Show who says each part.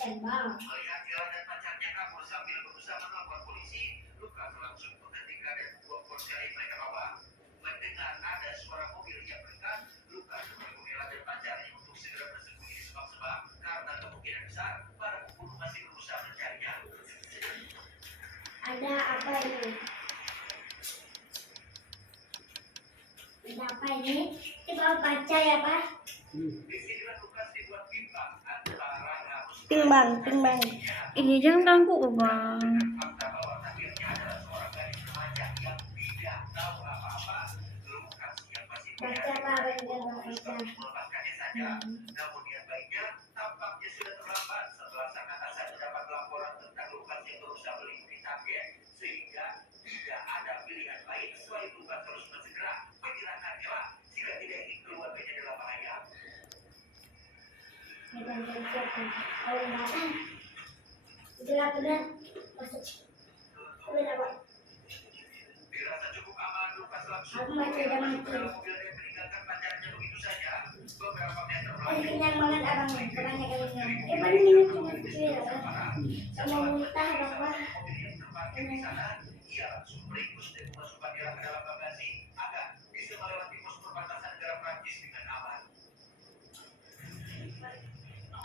Speaker 1: ditembak.
Speaker 2: Melihat Bella dan pacarnya kabur sambil berusaha menelpon polisi, Lukas langsung menghentikan dan membuang ponsel yang mereka bawa. Mendengar ada suara mobil yang Lukas menunggu Bella dan pacarnya untuk segera bersembunyi di semak-semak karena kemungkinan besar para pembunuh masih berusaha mencarinya.
Speaker 1: Ada apa ini? Ada apa ini? Kita baca ya, Pak.
Speaker 2: Di sinilah tidak tahu apa-apa. Lukas yang masih punya
Speaker 1: Baca. Baca, baca.
Speaker 2: Mobil dan meninggalkan pacarnya begitu saja. Beberapa meter
Speaker 1: Eh,
Speaker 2: berlalu.
Speaker 1: kenyang banget kenyang. Sama
Speaker 2: dalam bagasi agar bisa